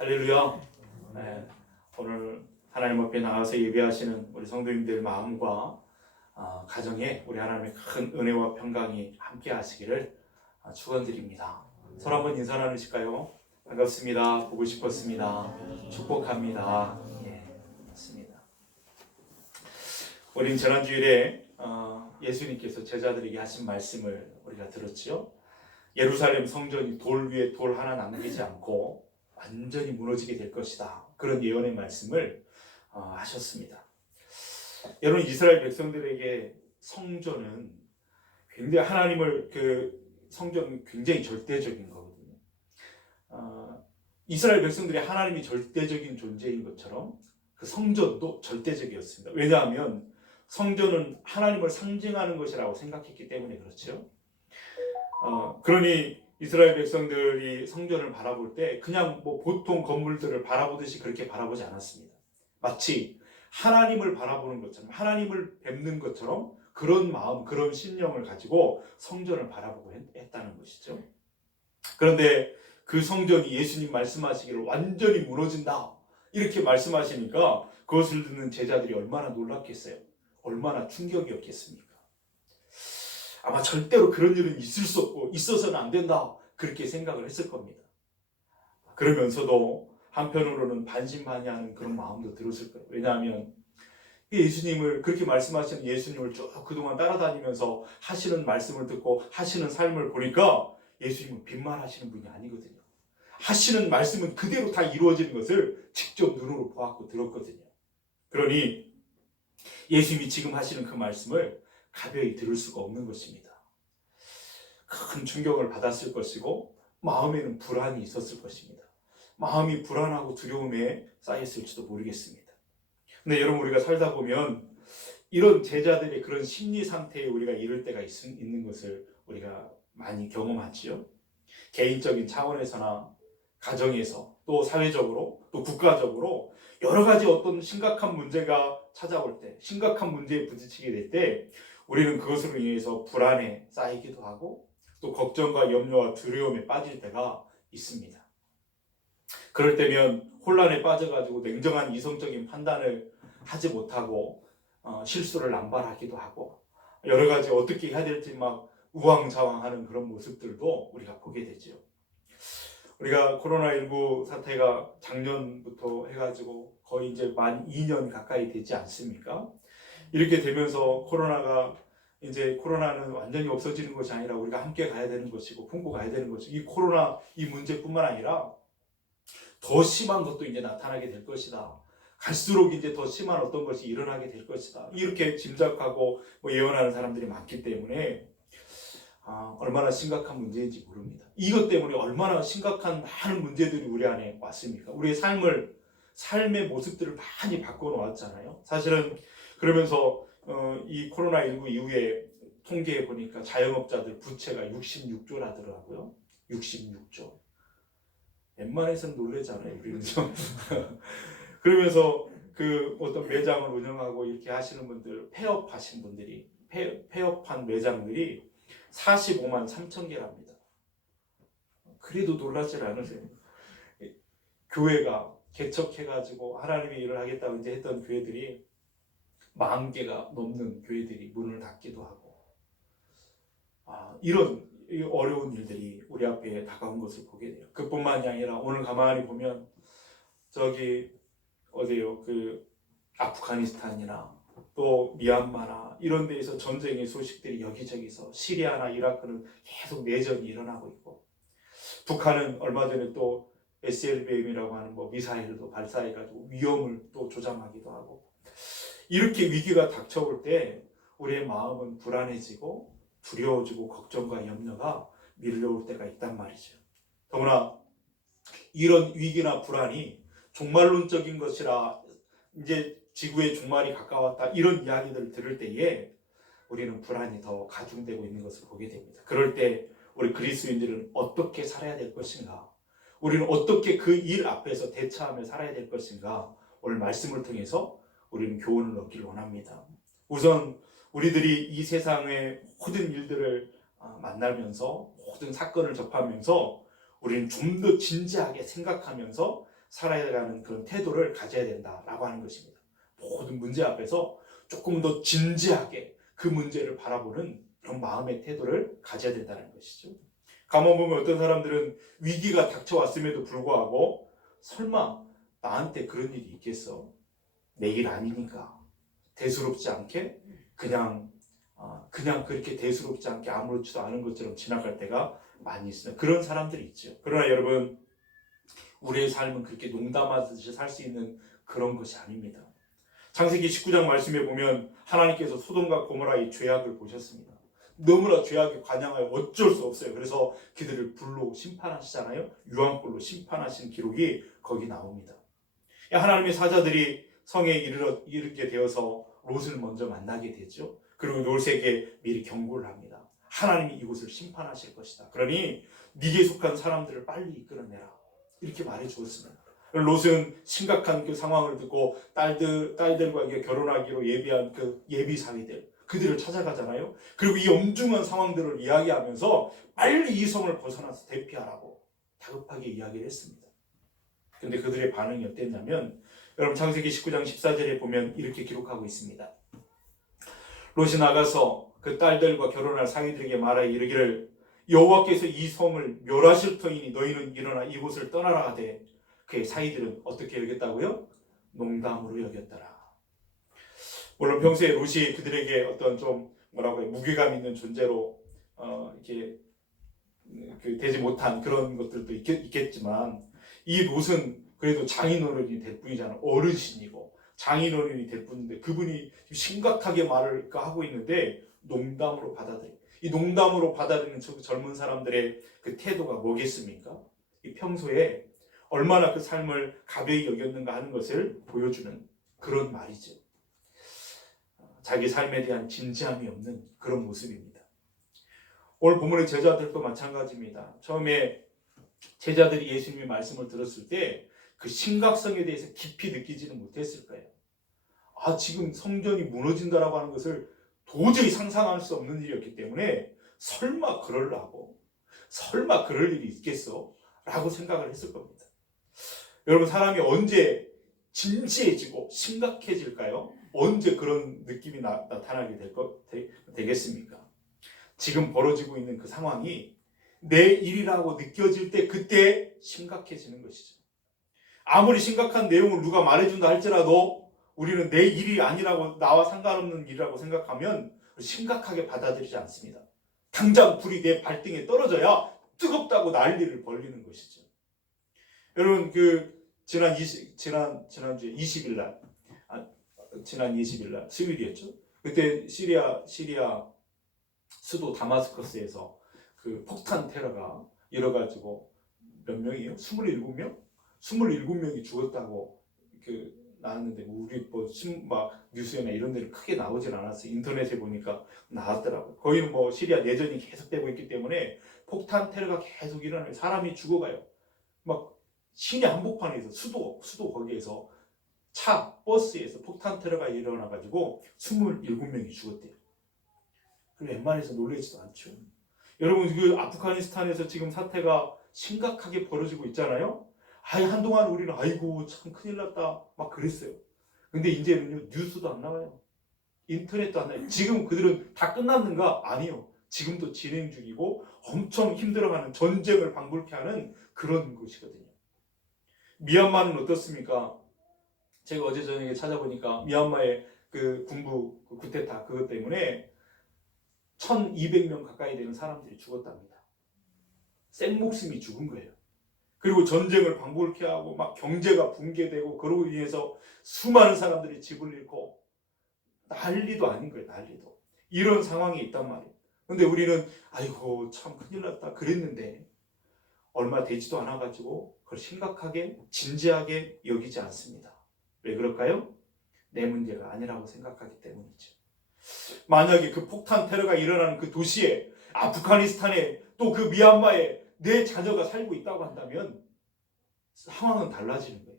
할렐루야. 네, 오늘 하나님 앞에 나가서 예배하시는 우리 성도님들 마음과 가정에 우리 하나님의 큰 은혜와 평강이 함께 하시기를 축원드립니다. 서로 한번 인사 나누실까요? 반갑습니다. 보고 싶었습니다. 축복합니다. 예, 맞습니다. 우린 지난주일에 예수님께서 제자들에게 하신 말씀을 우리가 들었지요. 예루살렘 성전이 돌 위에 돌 하나 남기지 않고 완전히 무너지게 될 것이다. 그런 예언의 말씀을 하셨습니다. 여러분, 이스라엘 백성들에게 성전은 굉장히 성전은 굉장히 절대적인 거거든요. 이스라엘 백성들이 하나님이 절대적인 존재인 것처럼 그 성전도 절대적이었습니다. 왜냐하면 성전은 하나님을 상징하는 것이라고 생각했기 때문에 그렇죠. 그러니 이스라엘 백성들이 성전을 바라볼 때 그냥 보통 건물들을 바라보듯이 그렇게 바라보지 않았습니다. 마치 하나님을 바라보는 것처럼, 하나님을 뵙는 것처럼 그런 마음, 그런 신령을 가지고 성전을 바라보고 했다는 것이죠. 그런데 그 성전이 예수님 말씀하시기를 완전히 무너진다 이렇게 말씀하시니까 그것을 듣는 제자들이 얼마나 놀랐겠어요. 얼마나 충격이었겠습니까? 아마 절대로 그런 일은 있을 수 없고 있어서는 안 된다 그렇게 생각을 했을 겁니다. 그러면서도 한편으로는 반신반의하는 그런 마음도 들었을 거예요. 왜냐하면 예수님을 그렇게 말씀하시는 예수님을 쭉 그동안 따라다니면서 하시는 말씀을 듣고 하시는 삶을 보니까 예수님은 빈말하시는 분이 아니거든요. 하시는 말씀은 그대로 다 이루어지는 것을 직접 눈으로 보았고 들었거든요. 그러니 예수님이 지금 하시는 그 말씀을 가벼이 들을 수가 없는 것입니다. 큰 충격을 받았을 것이고 마음에는 불안이 있었을 것입니다. 마음이 불안하고 두려움에 쌓였을지도 모르겠습니다. 근데 여러분, 우리가 살다 보면 이런 제자들의 그런 심리 상태에 우리가 이를 때가 있는 것을 우리가 많이 경험하지요. 개인적인 차원에서나 가정에서 또 사회적으로 또 국가적으로 여러 가지 어떤 심각한 문제가 찾아올 때, 심각한 문제에 부딪히게 될 때 우리는 그것으로 인해서 불안에 쌓이기도 하고 또 걱정과 염려와 두려움에 빠질 때가 있습니다. 그럴 때면 혼란에 빠져가지고 냉정한 이성적인 판단을 하지 못하고 실수를 남발하기도 하고 여러 가지 어떻게 해야 될지 막 우왕좌왕하는 그런 모습들도 우리가 보게 되죠. 우리가 코로나19 사태가 작년부터 해가지고 거의 이제 만 2년 가까이 되지 않습니까? 이렇게 되면서 코로나는 완전히 없어지는 것이 아니라 우리가 함께 가야 되는 것이고 품고 가야 되는 것이고 이 문제뿐만 아니라 더 심한 것도 이제 나타나게 될 것이다. 갈수록 이제 더 심한 어떤 것이 일어나게 될 것이다. 이렇게 짐작하고 예언하는 사람들이 많기 때문에 얼마나 심각한 문제인지 모릅니다. 이것 때문에 얼마나 심각한 많은 문제들이 우리 안에 왔습니까? 우리의 삶의 모습들을 많이 바꿔놓았잖아요. 사실은 그러면서 이 코로나19 이후에 통계해 보니까 자영업자들 부채가 66조라더라고요. 66조. 웬만해서는 놀라잖아요. 그래서 그러면서 그 어떤 매장을 운영하고 이렇게 하시는 분들, 폐업하신 분들이 폐업한 매장들이 45만 3천 개랍니다. 그래도 놀라질 않으세요? 교회가 개척해가지고 하나님의 일을 하겠다고 이제 했던 교회들이 40개가 넘는 교회들이 문을 닫기도 하고 이런 어려운 일들이 우리 앞에 다가온 것을 보게 돼요. 그뿐만이 아니라 오늘 가만히 보면 어디요? 아프가니스탄이나 또 미얀마나 이런 데에서 전쟁의 소식들이 여기저기서 시리아나 이라크는 계속 내전이 일어나고 있고 북한은 얼마 전에 또 SLBM이라고 하는 미사일도 발사해가지고 위험을 또 조장하기도 하고 이렇게 위기가 닥쳐올 때 우리의 마음은 불안해지고 두려워지고 걱정과 염려가 밀려올 때가 있단 말이죠. 더구나 이런 위기나 불안이 종말론적인 것이라 이제 지구의 종말이 가까웠다 이런 이야기들을 들을 때에 우리는 불안이 더 가중되고 있는 것을 보게 됩니다. 그럴 때 우리 그리스도인들은 어떻게 살아야 될 것인가? 우리는 어떻게 그 일 앞에서 대처하며 살아야 될 것인가? 오늘 말씀을 통해서 우리는 교훈을 얻기를 원합니다. 우선 우리들이 이 세상의 모든 일들을 만나면서 모든 사건을 접하면서 우리는 좀 더 진지하게 생각하면서 살아가는 그런 태도를 가져야 된다라고 하는 것입니다. 모든 문제 앞에서 조금 더 진지하게 그 문제를 바라보는 그런 마음의 태도를 가져야 된다는 것이죠. 가만 보면 어떤 사람들은 위기가 닥쳐왔음에도 불구하고 설마 나한테 그런 일이 있겠어? 내 일 아니니까 대수롭지 않게 그냥 그렇게 대수롭지 않게 아무렇지도 않은 것처럼 지나갈 때가 많이 있어요. 그런 사람들이 있죠. 그러나 여러분, 우리의 삶은 그렇게 농담하듯이 살 수 있는 그런 것이 아닙니다. 창세기 19장 말씀에 보면 하나님께서 소돔과 고모라의 죄악을 보셨습니다. 너무나 죄악에 관양하여 어쩔 수 없어요. 그래서 그들을 불로 심판하시잖아요. 유황불로 심판하신 기록이 거기 나옵니다. 하나님의 사자들이 성에 이르게 되어서 롯을 먼저 만나게 되죠. 그리고 롯에게 미리 경고를 합니다. 하나님이 이곳을 심판하실 것이다. 그러니 네게 속한 사람들을 빨리 이끌어내라. 이렇게 말해 주었습니다. 롯은 심각한 그 상황을 듣고 딸들과 결혼하기로 예비한 그 예비 사위들, 그들을 찾아가잖아요. 그리고 이 엄중한 상황들을 이야기하면서 빨리 이 성을 벗어나서 대피하라고 다급하게 이야기를 했습니다. 근데 그들의 반응이 어땠냐면, 여러분 창세기 19장 14절에 보면 이렇게 기록하고 있습니다. 롯이 나가서 그 딸들과 결혼할 사위들에게 말하여 이르기를 여호와께서 이 성을 멸하실 터이니 너희는 일어나 이곳을 떠나라 하되 그의 사위들은 어떻게 여겼다고요? 농담으로 여겼더라. 물론 평소에 롯이 그들에게 어떤 좀 무게감 있는 존재로 이렇게 되지 못한 그런 것들도 있겠지만, 이 롯은 그래도 장인어른이 될 뿐이잖아. 어르신이고 장인어른이 될 뿐인데 그분이 심각하게 말을 하고 있는데 농담으로 받아들여. 이 농담으로 받아들이는 젊은 사람들의 그 태도가 뭐겠습니까? 이 평소에 얼마나 그 삶을 가벼이 여겼는가 하는 것을 보여주는 그런 말이죠. 자기 삶에 대한 진지함이 없는 그런 모습입니다. 오늘 본문의 제자들도 마찬가지입니다. 처음에 제자들이 예수님의 말씀을 들었을 때 그 심각성에 대해서 깊이 느끼지는 못했을 거예요. 지금 성전이 무너진다라고 하는 것을 도저히 상상할 수 없는 일이었기 때문에 설마 그러려고, 설마 그럴 일이 있겠어? 라고 생각을 했을 겁니다. 여러분, 사람이 언제 진지해지고 심각해질까요? 언제 그런 느낌이 나타나게 되겠습니까? 지금 벌어지고 있는 그 상황이 내 일이라고 느껴질 때 그때 심각해지는 것이죠. 아무리 심각한 내용을 누가 말해준다 할지라도 우리는 내 일이 아니라고, 나와 상관없는 일이라고 생각하면 심각하게 받아들이지 않습니다. 당장 불이 내 발등에 떨어져야 뜨겁다고 난리를 벌리는 것이죠. 여러분, 지난주에 20일 날, 지난 20일 날 수요일이었죠. 그때 시리아 수도 다마스커스에서 그 폭탄 테러가 일어가지고 몇 명이에요? 27명? 27명이 죽었다고 나왔는데, 우리 뉴스나 이런 데는 크게 나오질 않았어요. 인터넷에 보니까 나왔더라고요. 거기는 시리아 내전이 계속되고 있기 때문에 폭탄 테러가 계속 일어나요. 사람이 죽어가요. 시내 한복판에서 수도 거기에서 버스에서 폭탄 테러가 일어나가지고 27명이 죽었대요. 그리고 웬만해서 놀라지도 않죠. 여러분, 아프가니스탄에서 지금 사태가 심각하게 벌어지고 있잖아요. 한동안 우리는 아이고 참 큰일 났다 막 그랬어요. 근데 이제는요, 뉴스도 안 나와요. 인터넷도 안 나와요. 지금 그들은 다 끝났는가? 아니요. 지금도 진행 중이고 엄청 힘들어하는, 전쟁을 방불케 하는 그런 곳이거든요. 미얀마는 어떻습니까? 제가 어제 저녁에 찾아보니까 미얀마의 그 군부 쿠데타 그것 때문에 1200명 가까이 되는 사람들이 죽었답니다. 생목숨이 죽은 거예요. 그리고 전쟁을 방불케 하고 경제가 붕괴되고, 그러고 인해서 수많은 사람들이 집을 잃고 난리도 아닌 거예요. 난리도. 이런 상황이 있단 말이에요. 근데 우리는 아이고 참 큰일 났다 그랬는데 얼마 되지도 않아가지고 그걸 심각하게 진지하게 여기지 않습니다. 왜 그럴까요? 내 문제가 아니라고 생각하기 때문이죠. 만약에 그 폭탄 테러가 일어나는 그 도시에, 아프가니스탄에, 또 그 미얀마에 내 자녀가 살고 있다고 한다면 상황은 달라지는 거예요.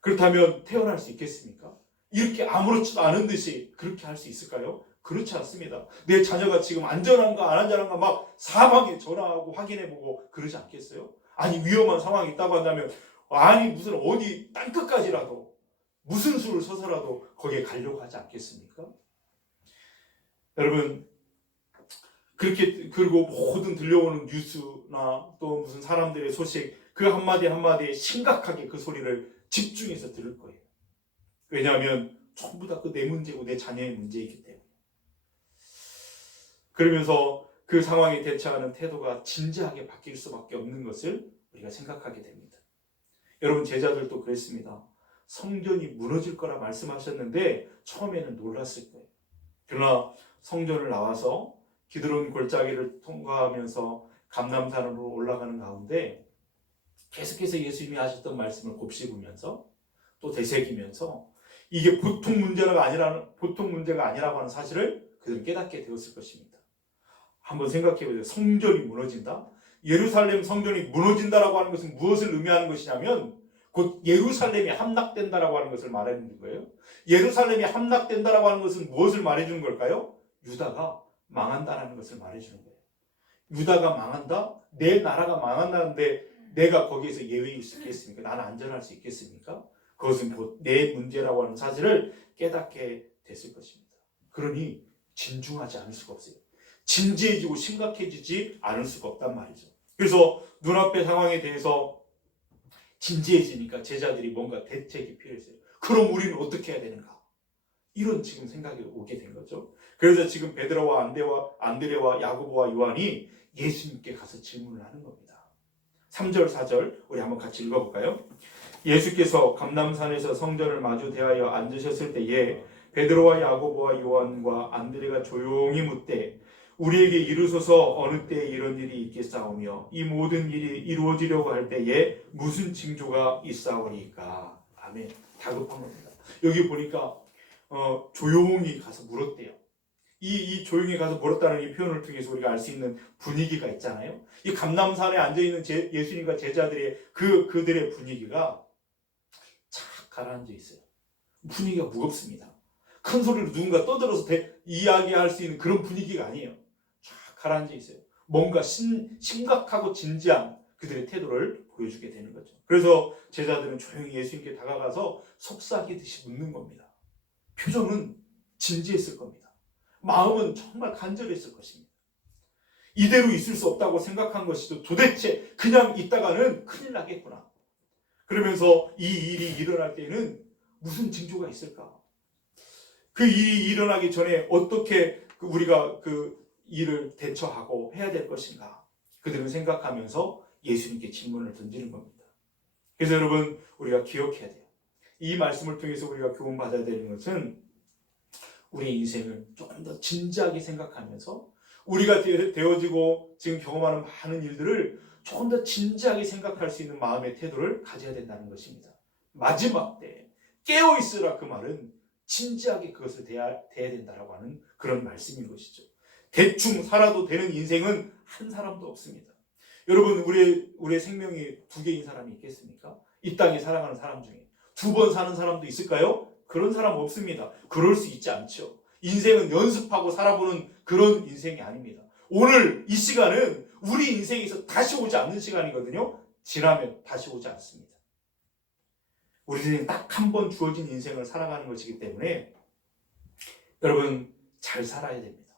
그렇다면 태어날 수 있겠습니까? 이렇게 아무렇지도 않은 듯이 그렇게 할 수 있을까요? 그렇지 않습니다. 내 자녀가 지금 안전한가 안 안전한가 사방에 전화하고 확인해보고 그러지 않겠어요? 아니, 위험한 상황이 있다고 한다면 아니 무슨 어디 땅끝까지라도 무슨 수를 서서라도 거기에 가려고 하지 않겠습니까? 여러분 그렇게 그리고 모든 들려오는 뉴스나 또 무슨 사람들의 소식 그 한마디 한마디에 심각하게 그 소리를 집중해서 들을 거예요. 왜냐하면 전부 다 그 내 문제고 내 자녀의 문제이기 때문에. 그러면서 그 상황에 대처하는 태도가 진지하게 바뀔 수밖에 없는 것을 우리가 생각하게 됩니다. 여러분 제자들도 그랬습니다. 성전이 무너질 거라 말씀하셨는데 처음에는 놀랐을 거예요. 그러나 성전을 나와서 기드론 골짜기를 통과하면서 감람산으로 올라가는 가운데 계속해서 예수님이 하셨던 말씀을 곱씹으면서 또 되새기면서 이게 보통 문제가 아니라고 하는 사실을 그들은 깨닫게 되었을 것입니다. 한번 생각해 보세요. 성전이 무너진다? 예루살렘 성전이 무너진다라고 하는 것은 무엇을 의미하는 것이냐면 곧 예루살렘이 함락된다라고 하는 것을 말해주는 거예요. 예루살렘이 함락된다라고 하는 것은 무엇을 말해주는 걸까요? 유다가 망한다라는 것을 말해주는 거예요. 유다가 망한다? 내 나라가 망한다는데 내가 거기에서 예외일 수 있겠습니까? 나는 안전할 수 있겠습니까? 그것은 곧 내 문제라고 하는 사실을 깨닫게 됐을 것입니다. 그러니 진중하지 않을 수가 없어요. 진지해지고 심각해지지 않을 수가 없단 말이죠. 그래서 눈앞의 상황에 대해서 진지해지니까 제자들이 뭔가 대책이 필요했어요. 그럼 우리는 어떻게 해야 되는가? 이런 지금 생각이 오게 된 거죠. 그래서 지금 베드로와 안드레와 야고보와 요한이 예수님께 가서 질문을 하는 겁니다. 3절 4절 우리 한번 같이 읽어볼까요? 예수께서 감람산에서 성전을 마주 대하여 앉으셨을 때에 베드로와 야고보와 요한과 안드레가 조용히 묻되 우리에게 이르소서 어느 때에 이런 일이 있겠사오며 이 모든 일이 이루어지려고 할 때에 무슨 징조가 있사오리까? 아멘. 다급한 겁니다. 여기 보니까 조용히 가서 물었대요. 이 조용히 가서 물었다는 이 표현을 통해서 우리가 알 수 있는 분위기가 있잖아요. 이 감람산에 앉아있는 예수님과 제자들의 그들의 분위기가 착 가라앉아 있어요. 분위기가 무겁습니다. 큰 소리로 누군가 떠들어서 이야기할 수 있는 그런 분위기가 아니에요. 쫙 가라앉아 있어요. 뭔가 심각하고 진지한 그들의 태도를 보여주게 되는 거죠. 그래서 제자들은 조용히 예수님께 다가가서 속삭이듯이 묻는 겁니다. 표정은 진지했을 겁니다. 마음은 정말 간절했을 것입니다. 이대로 있을 수 없다고 생각한 것이죠. 도대체 그냥 있다가는 큰일 나겠구나. 그러면서 이 일이 일어날 때는 무슨 징조가 있을까? 그 일이 일어나기 전에 어떻게 우리가 그 일을 대처하고 해야 될 것인가? 그들은 생각하면서 예수님께 질문을 던지는 겁니다. 그래서 여러분 우리가 기억해야 돼요. 이 말씀을 통해서 우리가 교훈받아야 되는 것은 우리의 인생을 조금 더 진지하게 생각하면서 우리가 되어지고 지금 경험하는 많은 일들을 조금 더 진지하게 생각할 수 있는 마음의 태도를 가져야 된다는 것입니다. 마지막 때 깨어있으라 그 말은 진지하게 그것을 대해야 된다라고 하는 그런 말씀인 것이죠. 대충 살아도 되는 인생은 한 사람도 없습니다. 여러분 우리의 생명이 두 개인 사람이 있겠습니까? 이 땅에 살아가는 사람 중에 두 번 사는 사람도 있을까요? 그런 사람 없습니다. 그럴 수 있지 않죠. 인생은 연습하고 살아보는 그런 인생이 아닙니다. 오늘 이 시간은 우리 인생에서 다시 오지 않는 시간이거든요. 지나면 다시 오지 않습니다. 우리는 딱 한 번 주어진 인생을 살아가는 것이기 때문에 여러분 잘 살아야 됩니다.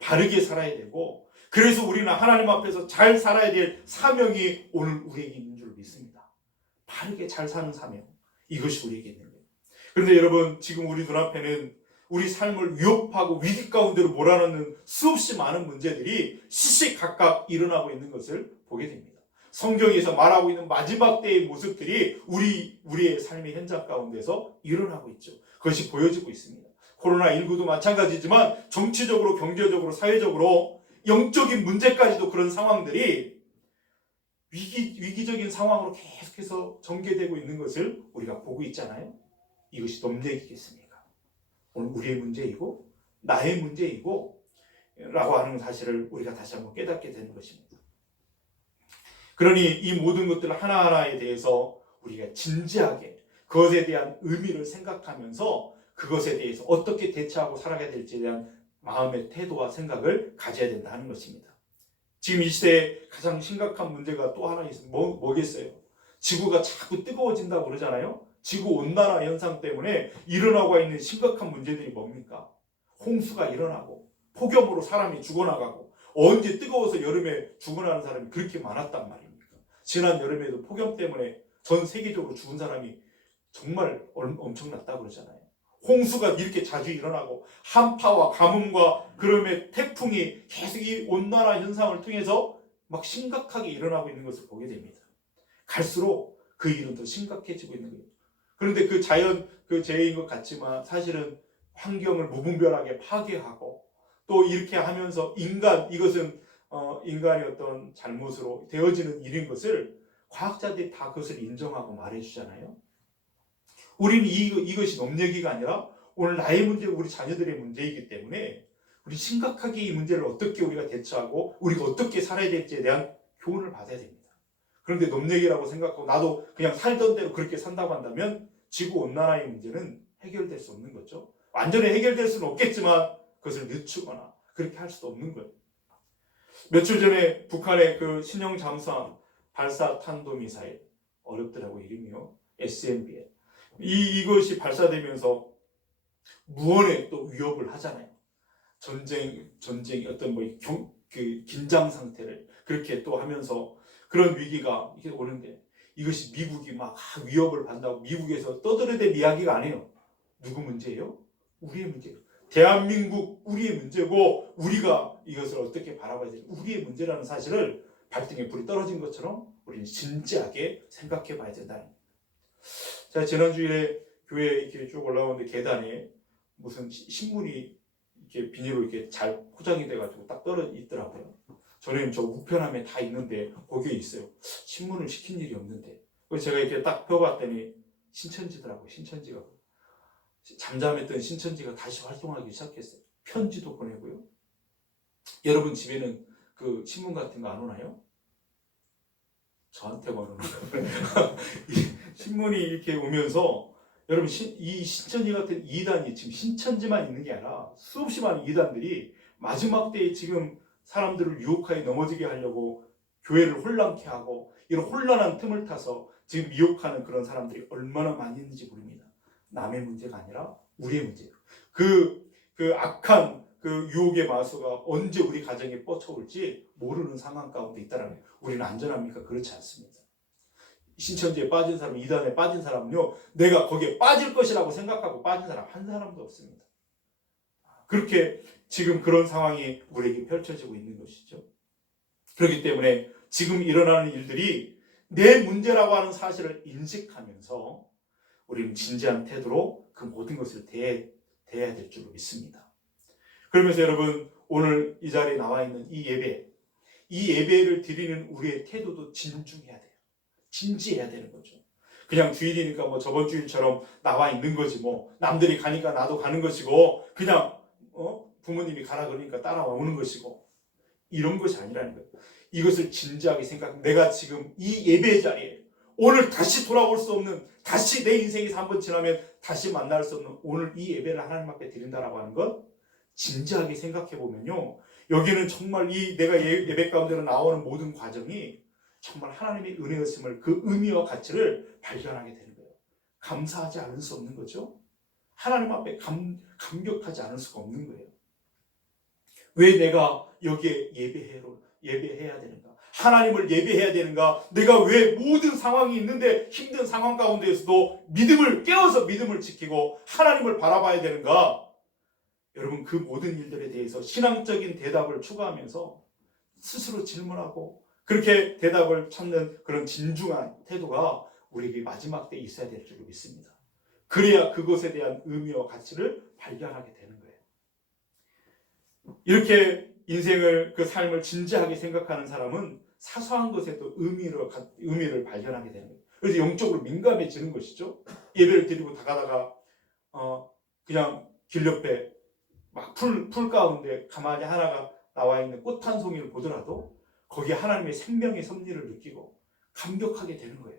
바르게 살아야 되고 그래서 우리는 하나님 앞에서 잘 살아야 될 사명이 오늘 우리에게 있는 줄 믿습니다. 바르게 잘 사는 사명, 이것이 우리에게 있는 거예요. 그런데 여러분 지금 우리 눈앞에는 우리 삶을 위협하고 위기 가운데로 몰아넣는 수없이 많은 문제들이 시시각각 일어나고 있는 것을 보게 됩니다. 성경에서 말하고 있는 마지막 때의 모습들이 우리의 삶의 현장 가운데서 일어나고 있죠. 그것이 보여지고 있습니다. 코로나19도 마찬가지지만 정치적으로, 경제적으로, 사회적으로 영적인 문제까지도 그런 상황들이 위기적인 상황으로 계속해서 전개되고 있는 것을 우리가 보고 있잖아요. 이것이 넘얘기겠습니까? 오늘 우리의 문제이고 나의 문제이고 라고 하는 사실을 우리가 다시 한번 깨닫게 되는 것입니다. 그러니 이 모든 것들 하나하나에 대해서 우리가 진지하게 그것에 대한 의미를 생각하면서 그것에 대해서 어떻게 대처하고 살아가야 될지에 대한 마음의 태도와 생각을 가져야 된다는 것입니다. 지금 이 시대에 가장 심각한 문제가 또 하나 있습니다. 뭐겠어요? 지구가 자꾸 뜨거워진다고 그러잖아요. 지구온난화 현상 때문에 일어나고 있는 심각한 문제들이 뭡니까? 홍수가 일어나고 폭염으로 사람이 죽어나가고 언제 뜨거워서 여름에 죽어나는 사람이 그렇게 많았단 말입니까? 지난 여름에도 폭염 때문에 전 세계적으로 죽은 사람이 정말 엄청났다고 그러잖아요. 홍수가 이렇게 자주 일어나고 한파와 가뭄과 그러면 태풍이 계속 이 온난화 현상을 통해서 막 심각하게 일어나고 있는 것을 보게 됩니다. 갈수록 그 일은 더 심각해지고 있는 거예요. 그런데 그 자연 그 재해인 것 같지만 사실은 환경을 무분별하게 파괴하고 또 이렇게 하면서 이것은 인간의 어떤 잘못으로 되어지는 일인 것을 과학자들이 다 그것을 인정하고 말해주잖아요. 우리는 이것이 넘얘기가 아니라 오늘 나의 문제, 우리 자녀들의 문제이기 때문에 우리 심각하게 이 문제를 어떻게 우리가 대처하고 우리가 어떻게 살아야 될지에 대한 교훈을 받아야 됩니다. 그런데 넘얘기라고 생각하고 나도 그냥 살던 대로 그렇게 산다고 한다면 지구온난화의 문제는 해결될 수 없는 거죠. 완전히 해결될 수는 없겠지만 그것을 늦추거나 그렇게 할 수도 없는 거예요. 며칠 전에 북한의 그 신형 잠수함 발사 탄도미사일, 어렵더라고 이름이요. SMBL. 이것이 발사되면서 무언의 또 위협을 하잖아요. 전쟁 어떤 그 긴장 상태를 그렇게 또 하면서 그런 위기가 이렇게 오는데 이것이 미국이 막 위협을 받는다고 미국에서 떠들어댈 이야기가 아니에요. 누구 문제예요? 우리의 문제예요. 대한민국 우리의 문제고 우리가 이것을 어떻게 바라봐야 되는 우리의 문제라는 사실을 발등에 불이 떨어진 것처럼 우리는 진지하게 생각해 봐야 된다는 거예요. 제가 지난주에 교회에 이렇게 쭉 올라오는데 계단에 무슨 신문이 이렇게 비닐로 이렇게 잘 포장이 돼가지고 딱 떨어져 있더라고요. 저는 저 우편함에 다 있는데 거기에 있어요. 신문을 시킨 일이 없는데. 그래서 제가 이렇게 딱 펴봤더니 신천지더라고요. 신천지가. 잠잠했던 신천지가 다시 활동하기 시작했어요. 편지도 보내고요. 여러분 집에는 그 신문 같은 거 안 오나요? 저한테만 오는 거예요. 신문이 이렇게 오면서 여러분 이 신천지 같은 이단이 지금 신천지만 있는 게 아니라 수없이 많은 이단들이 마지막 때에 지금 사람들을 유혹하에 넘어지게 하려고 교회를 혼란케 하고 이런 혼란한 틈을 타서 지금 미혹하는 그런 사람들이 얼마나 많이 있는지 모릅니다. 남의 문제가 아니라 우리의 문제예요. 그 악한 그 유혹의 마수가 언제 우리 가정에 뻗쳐올지 모르는 상황 가운데 있다는 거예요. 우리는 안전합니까? 그렇지 않습니다. 신천지에 빠진 사람, 이단에 빠진 사람은요, 내가 거기에 빠질 것이라고 생각하고 빠진 사람 한 사람도 없습니다. 그렇게 지금 그런 상황이 우리에게 펼쳐지고 있는 것이죠. 그렇기 때문에 지금 일어나는 일들이 내 문제라고 하는 사실을 인식하면서 우리는 진지한 태도로 그 모든 것을 대해야 될 줄로 믿습니다. 그러면서 여러분 오늘 이 자리에 나와 있는 이 예배를 드리는 우리의 태도도 진중해야 돼요. 진지해야 되는 거죠. 그냥 주일이니까 뭐 저번 주일처럼 나와 있는 거지 뭐 남들이 가니까 나도 가는 것이고 그냥 부모님이 가라 그러니까 따라오는 것이고 이런 것이 아니라는 거예요. 이것을 진지하게 생각. 내가 지금 이 예배 자리에 오늘 다시 돌아올 수 없는 다시 내 인생에서 한번 지나면 다시 만날 수 없는 오늘 이 예배를 하나님 앞에 드린다라고 하는 것 진지하게 생각해 보면요. 여기는 정말 이 내가 예배 가운데로 나오는 모든 과정이 정말 하나님의 은혜였음을 그 의미와 가치를 발견하게 되는 거예요. 감사하지 않을 수 없는 거죠. 하나님 앞에 감격하지 않을 수가 없는 거예요. 왜 내가 여기에 예배해야 되는가? 하나님을 예배해야 되는가? 내가 왜 모든 상황이 있는데 힘든 상황 가운데에서도 깨어서 믿음을 지키고 하나님을 바라봐야 되는가? 여러분 그 모든 일들에 대해서 신앙적인 대답을 추구하면서 스스로 질문하고 그렇게 대답을 찾는 그런 진중한 태도가 우리에게 마지막 때 있어야 될 줄 믿습니다. 그래야 그것에 대한 의미와 가치를 발견하게 되는 거예요. 이렇게 인생을 그 삶을 진지하게 생각하는 사람은 사소한 것에도 의미를 발견하게 되는 거예요. 그래서 영적으로 민감해지는 것이죠. 예배를 드리고 다가다가 그냥 길 옆에 막 풀 가운데 가만히 하나가 나와 있는 꽃 한 송이를 보더라도 거기에 하나님의 생명의 섭리를 느끼고 감격하게 되는 거예요.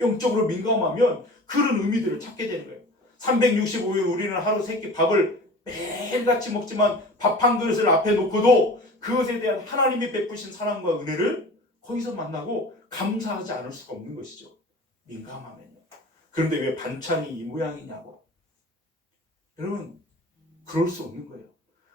영적으로 민감하면 그런 의미들을 찾게 되는 거예요. 365일 우리는 하루 세끼 밥을 매일같이 먹지만 밥 한 그릇을 앞에 놓고도 그것에 대한 하나님이 베푸신 사랑과 은혜를 거기서 만나고 감사하지 않을 수가 없는 것이죠. 민감하면요. 그런데 왜 반찬이 이 모양이냐고. 여러분, 그럴 수 없는 거예요.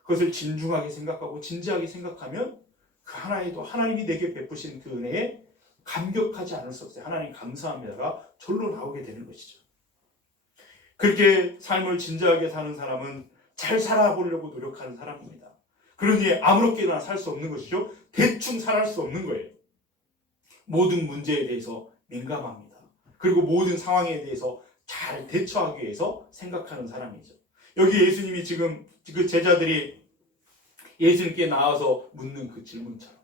그것을 진중하게 생각하고 진지하게 생각하면 그 하나에도 하나님이 내게 베푸신 그 은혜에 감격하지 않을 수 없어요. 하나님 감사합니다가 절로 나오게 되는 것이죠. 그렇게 삶을 진지하게 사는 사람은 잘 살아보려고 노력하는 사람입니다. 그러니 아무렇게나 살 수 없는 것이죠. 대충 살아갈 수 없는 거예요. 모든 문제에 대해서 민감합니다. 그리고 모든 상황에 대해서 잘 대처하기 위해서 생각하는 사람이죠. 여기 예수님이 지금 그 제자들이 예수님께 나와서 묻는 그 질문처럼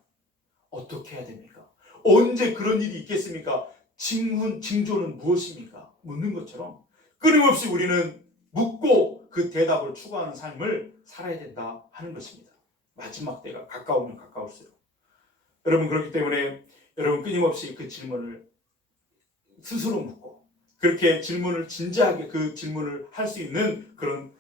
어떻게 해야 됩니까? 언제 그런 일이 있겠습니까? 징조는 무엇입니까? 묻는 것처럼 끊임없이 우리는 묻고 그 대답을 추구하는 삶을 살아야 된다 하는 것입니다. 마지막 때가 가까우면 가까울수록. 여러분, 그렇기 때문에 여러분 끊임없이 그 질문을 스스로 묻고 그렇게 질문을 진지하게 그 질문을 할 수 있는 그런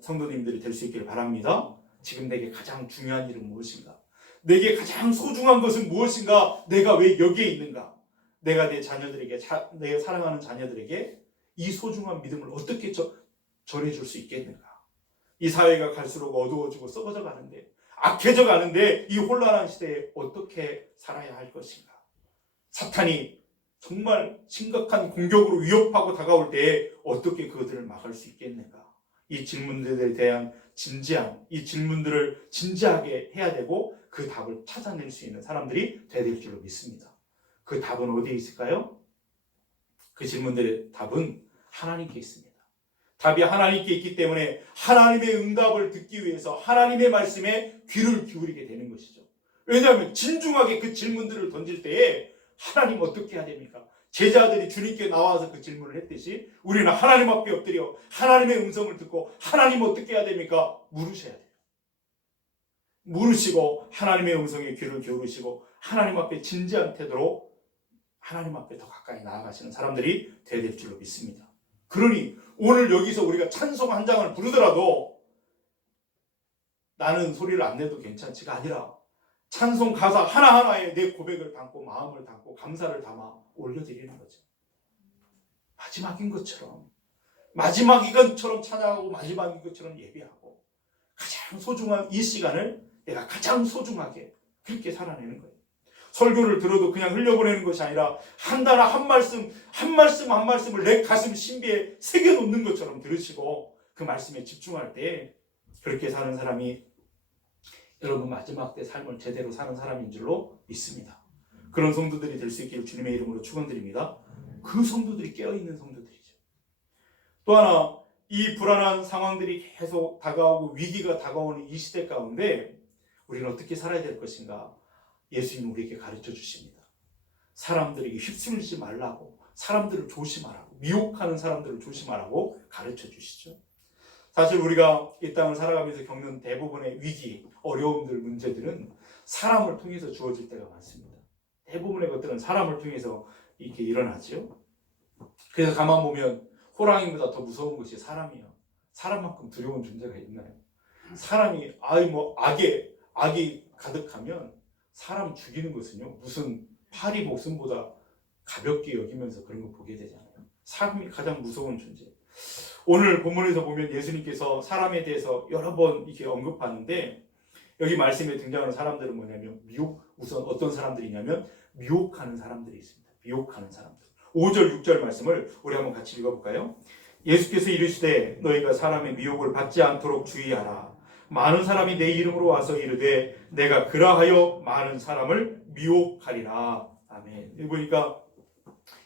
성도님들이 될 수 있기를 바랍니다. 지금 내게 가장 중요한 일은 무엇인가? 내게 가장 소중한 것은 무엇인가? 내가 왜 여기에 있는가? 내가 내 자녀들에게, 내 사랑하는 자녀들에게 이 소중한 믿음을 어떻게 전해줄 수 있겠는가? 이 사회가 갈수록 어두워지고 썩어져 가는데, 악해져 가는데 이 혼란한 시대에 어떻게 살아야 할 것인가? 사탄이 정말 심각한 공격으로 위협하고 다가올 때에 어떻게 그들을 막을 수 있겠는가? 이 질문들에 대한 진지한, 이 질문들을 진지하게 해야 되고 그 답을 찾아낼 수 있는 사람들이 되야 될 줄로 믿습니다. 그 답은 어디에 있을까요? 그 질문들의 답은 하나님께 있습니다. 답이 하나님께 있기 때문에 하나님의 응답을 듣기 위해서 하나님의 말씀에 귀를 기울이게 되는 것이죠. 왜냐하면 진중하게 그 질문들을 던질 때에 하나님 어떻게 해야 됩니까? 제자들이 주님께 나와서 그 질문을 했듯이 우리는 하나님 앞에 엎드려 하나님의 음성을 듣고 하나님 어떻게 해야 됩니까? 물으셔야 돼요. 물으시고 하나님의 음성에 귀를 기울이시고 하나님 앞에 진지한 태도로 하나님 앞에 더 가까이 나아가시는 사람들이 되어야 될 줄로 믿습니다. 그러니 오늘 여기서 우리가 찬송 한 장을 부르더라도 나는 소리를 안 내도 괜찮지가 아니라 찬송 가사 하나하나에 내 고백을 담고 마음을 담고 감사를 담아 올려드리는 거죠. 마지막인 것처럼 찬양하고 마지막인 것처럼 예배하고 가장 소중한 이 시간을 내가 가장 소중하게 그렇게 살아내는 거예요. 설교를 들어도 그냥 흘려보내는 것이 아니라 한 단어 한 말씀을 내 가슴 신비에 새겨놓는 것처럼 들으시고 그 말씀에 집중할 때 그렇게 사는 사람이 여러분 마지막 때 삶을 제대로 사는 사람인 줄로 믿습니다. 그런 성도들이 될 수 있기를 주님의 이름으로 축원드립니다. 그 성도들이 깨어있는 성도들이죠. 또 하나, 이 불안한 상황들이 계속 다가오고 위기가 다가오는 이 시대 가운데 우리는 어떻게 살아야 될 것인가? 예수님 우리에게 가르쳐 주십니다. 사람들에게 휩쓸리지 말라고, 사람들을 조심하라고, 미혹하는 사람들을 조심하라고 가르쳐 주시죠. 사실 우리가 이 땅을 살아가면서 겪는 대부분의 위기, 어려움들, 문제들은 사람을 통해서 주어질 때가 많습니다. 대부분의 것들은 사람을 통해서 이렇게 일어나죠. 그래서 가만 보면 호랑이보다 더 무서운 것이 사람이에요. 사람만큼 두려운 존재가 있나요? 사람이 악이 가득하면 사람 죽이는 것은요 무슨 파리 목숨보다 가볍게 여기면서 그런 거 보게 되잖아요. 사람이 가장 무서운 존재. 오늘 본문에서 보면 예수님께서 사람에 대해서 여러 번 이렇게 언급하는데 여기 말씀에 등장하는 사람들은 뭐냐면 우선 어떤 사람들이냐면 미혹하는 사람들이 있습니다. 미혹하는 사람들. 5절 6절 말씀을 우리 한번 같이 읽어볼까요? 예수께서 이르시되 너희가 사람의 미혹을 받지 않도록 주의하라. 많은 사람이 내 이름으로 와서 이르되 내가 그라하여 많은 사람을 미혹하리라. 아멘. 여기 보니까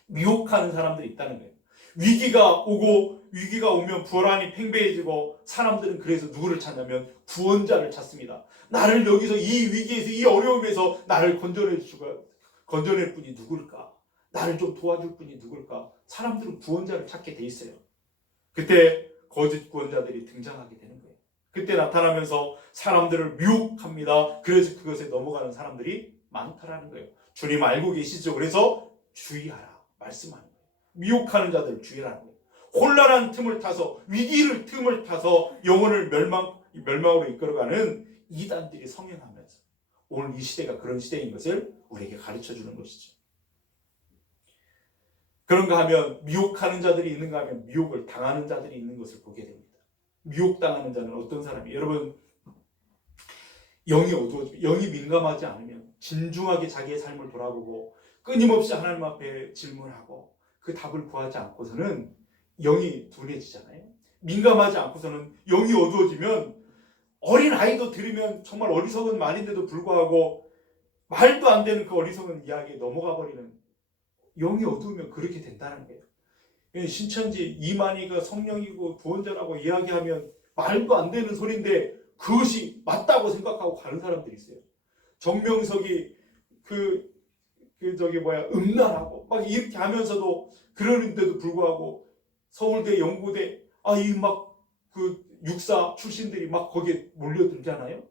미혹하는 사람들이 있다는 거예요. 위기가 오면 불안이 팽배해지고 사람들은 그래서 누구를 찾냐면 구원자를 찾습니다. 나를 여기서 이 위기에서 이 어려움에서 나를 건져낼 분이 누굴까? 나를 좀 도와줄 분이 누굴까? 사람들은 구원자를 찾게 돼 있어요. 그때 거짓 구원자들이 등장하게 되는 거예요. 그때 나타나면서 사람들을 미혹합니다. 그래서 그것에 넘어가는 사람들이 많다라는 거예요. 주님 알고 계시죠? 그래서 주의하라 말씀하는 거예요. 미혹하는 자들 주의하라는 거예요. 혼란한 틈을 타서 위기를 틈을 타서 영혼을 멸망으로 이끌어가는 이단들이 성행하면서 오늘 이 시대가 그런 시대인 것을 우리에게 가르쳐주는 것이죠. 그런가 하면 미혹하는 자들이 있는가 하면 미혹을 당하는 자들이 있는 것을 보게 됩니다. 미혹당하는 자는 어떤 사람이에요? 여러분, 영이 어두워지고 영이 민감하지 않으면 진중하게 자기의 삶을 돌아보고 끊임없이 하나님 앞에 질문하고 그 답을 구하지 않고서는 영이 둔해지잖아요. 민감하지 않고서는 영이 어두워지면 어린 아이도 들으면 정말 어리석은 말인데도 불구하고 말도 안 되는 그 어리석은 이야기에 넘어가 버리는, 영이 어두우면 그렇게 된다는 거예요. 신천지 이만희가 성령이고 구원자라고 이야기하면 말도 안 되는 소리인데 그것이 맞다고 생각하고 가는 사람들이 있어요. 정명석이 음란하고 막 이렇게 하면서도 그러는데도 불구하고 서울대, 연고대 이 막 그 육사 출신들이 막 거기에 몰려들잖아요.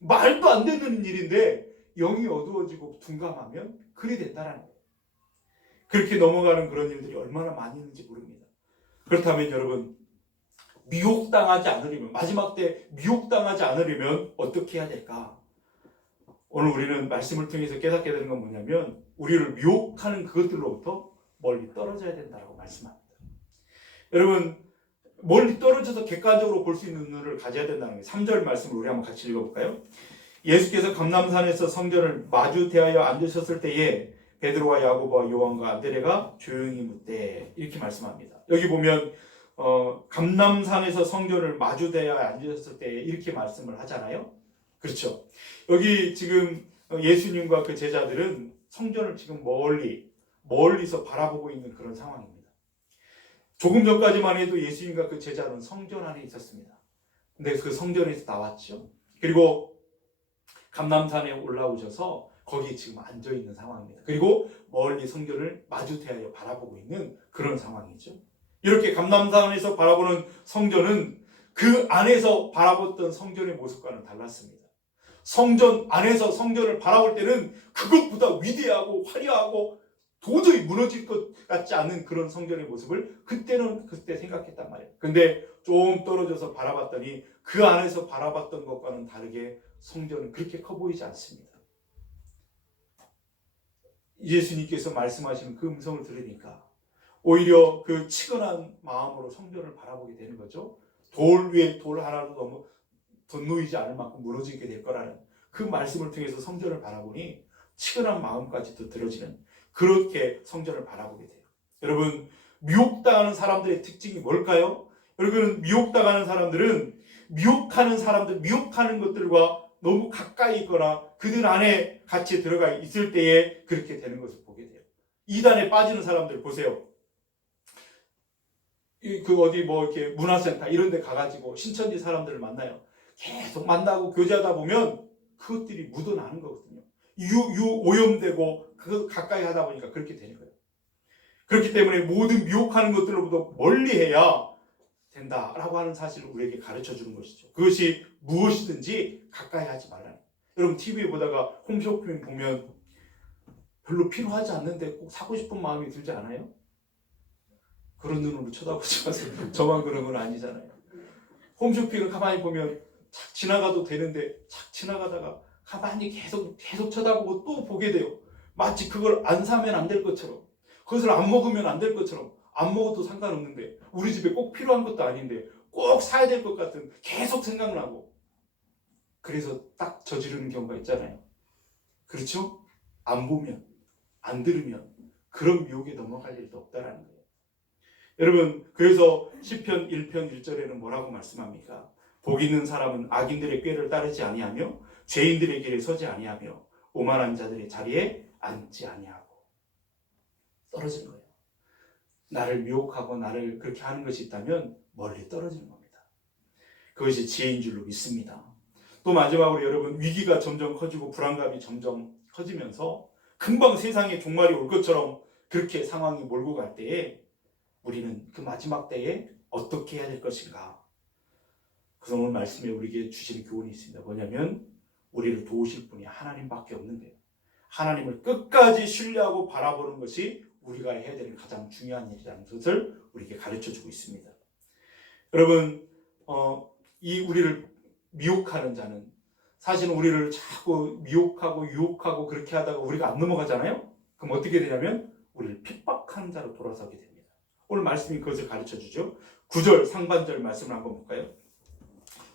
말도 안 되는 일인데 영이 어두워지고 둔감하면 그리 된다는 거예요. 그렇게 넘어가는 그런 일들이 얼마나 많이 있는지 모릅니다. 그렇다면 여러분, 미혹당하지 않으려면, 마지막 때 미혹당하지 않으려면 어떻게 해야 될까? 오늘 우리는 말씀을 통해서 깨닫게 되는 건 뭐냐면 우리를 미혹하는 그것들로부터 멀리 떨어져야 된다고 말씀합니다. 여러분, 멀리 떨어져서 객관적으로 볼 수 있는 눈을 가져야 된다는 게 3절 말씀을 우리 한번 같이 읽어볼까요? 예수께서 감람산에서 성전을 마주 대하여 앉으셨을 때에 베드로와 야고보와 요한과 안드레가 조용히 묻되, 이렇게 말씀합니다. 여기 보면 감람산에서 성전을 마주 대하여 앉으셨을 때에 이렇게 말씀을 하잖아요. 그렇죠? 여기 지금 예수님과 그 제자들은 성전을 지금 멀리서 바라보고 있는 그런 상황입니다. 조금 전까지만 해도 예수님과 그 제자는 성전 안에 있었습니다. 근데 그 성전에서 나왔죠. 그리고 감람산에 올라오셔서 거기에 지금 앉아 있는 상황입니다. 그리고 멀리 성전을 마주 대하여 바라보고 있는 그런 상황이죠. 이렇게 감람산에서 바라보는 성전은 그 안에서 바라봤던 성전의 모습과는 달랐습니다. 성전 안에서 성전을 바라볼 때는 그것보다 위대하고 화려하고 도저히 무너질 것 같지 않은 그런 성전의 모습을 그때 생각했단 말이에요. 근데 좀 떨어져서 바라봤더니 그 안에서 바라봤던 것과는 다르게 성전은 그렇게 커 보이지 않습니다. 예수님께서 말씀하시는 그 음성을 들으니까 오히려 그 치근한 마음으로 성전을 바라보게 되는 거죠. 돌 위에 돌 하나도 너무 덧놓이지 않을 만큼 무너지게 될 거라는 그 말씀을 통해서 성전을 바라보니 치근한 마음까지도 들어지는, 그렇게 성전을 바라보게 돼요. 여러분, 미혹당하는 사람들의 특징이 뭘까요? 여러분, 미혹당하는 사람들은 미혹하는 것들과 너무 가까이 있거나 그들 안에 같이 들어가 있을 때에 그렇게 되는 것을 보게 돼요. 이단에 빠지는 사람들 보세요. 이렇게 문화센터 이런 데 가가지고 신천지 사람들을 만나요. 계속 만나고 교제하다 보면 그것들이 묻어나는 거거든요. 오염되고 그 가까이 하다 보니까 그렇게 되는 거예요. 그렇기 때문에 모든 미혹하는 것들로부터 멀리해야 된다라고 하는 사실을 우리에게 가르쳐 주는 것이죠. 그것이 무엇이든지 가까이 하지 말라는 거예요. 여러분, TV에 보다가 홈쇼핑 보면 별로 필요하지 않는데 꼭 사고 싶은 마음이 들지 않아요? 그런 눈으로 쳐다보지 마세요. 저만 그런 건 아니잖아요. 홈쇼핑을 가만히 보면 착 지나가도 되는데 착 지나가다가 가만히 계속 쳐다보고 또 보게 돼요. 마치 그걸 안 사면 안 될 것처럼, 그것을 안 먹으면 안 될 것처럼, 안 먹어도 상관없는데 우리 집에 꼭 필요한 것도 아닌데 꼭 사야 될 것 같은 계속 생각나고, 그래서 딱 저지르는 경우가 있잖아요. 그렇죠? 안 보면, 안 들으면 그런 미혹에 넘어갈 일도 없다라는 거예요. 여러분, 그래서 시편 1편 1절에는 뭐라고 말씀합니까? 복 있는 사람은 악인들의 꾀를 따르지 아니하며 죄인들의 길에 서지 아니하며 오만한 자들의 자리에 앉지 아니하고. 떨어진 거예요. 나를 미혹하고 나를 그렇게 하는 것이 있다면 멀리 떨어지는 겁니다. 그것이 지혜인 줄로 믿습니다. 또 마지막으로 여러분, 위기가 점점 커지고 불안감이 점점 커지면서 금방 세상에 종말이 올 것처럼 그렇게 상황이 몰고 갈 때에 우리는 그 마지막 때에 어떻게 해야 될 것인가? 그래서 오늘 말씀에 우리에게 주시는 교훈이 있습니다. 뭐냐면 우리를 도우실 분이 하나님밖에 없는 거예요. 하나님을 끝까지 신뢰하고 바라보는 것이 우리가 해야 되는 가장 중요한 일이라는 것을 우리에게 가르쳐주고 있습니다. 여러분, 이 우리를 미혹하는 자는 사실은 우리를 자꾸 미혹하고 유혹하고 그렇게 하다가 우리가 안 넘어가잖아요. 그럼 어떻게 되냐면 우리를 핍박하는 자로 돌아서게 됩니다. 오늘 말씀이 그것을 가르쳐주죠. 9절 상반절 말씀을 한번 볼까요?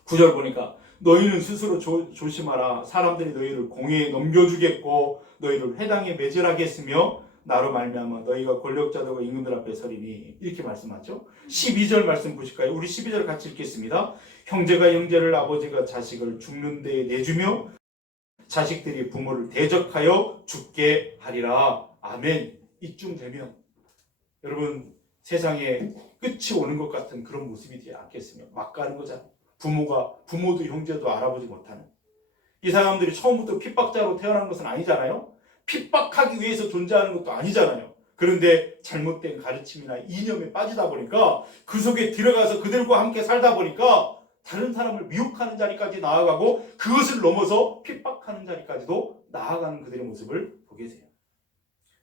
9절 보니까 너희는 스스로 조심하라. 사람들이 너희를 공회에 넘겨주겠고 너희를 회당에 매질하겠으며 나로 말미암아 너희가 권력자들과 임금들 앞에 서리니, 이렇게 말씀하죠. 12절 말씀 보실까요? 우리 12절 같이 읽겠습니다. 형제가 형제를, 아버지가 자식을 죽는 데에 내주며 자식들이 부모를 대적하여 죽게 하리라. 아멘. 이쯤 되면 여러분 세상에 끝이 오는 것 같은 그런 모습이 되지 않겠으며 막 가는 거잖아요. 부모도 형제도 알아보지 못하는 이 사람들이 처음부터 핍박자로 태어난 것은 아니잖아요. 핍박하기 위해서 존재하는 것도 아니잖아요. 그런데 잘못된 가르침이나 이념에 빠지다 보니까 그 속에 들어가서 그들과 함께 살다 보니까 다른 사람을 미혹하는 자리까지 나아가고 그것을 넘어서 핍박하는 자리까지도 나아가는 그들의 모습을 보게 돼요.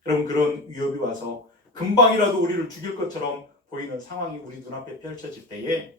여러분, 그런 위협이 와서 금방이라도 우리를 죽일 것처럼 보이는 상황이 우리 눈앞에 펼쳐질 때에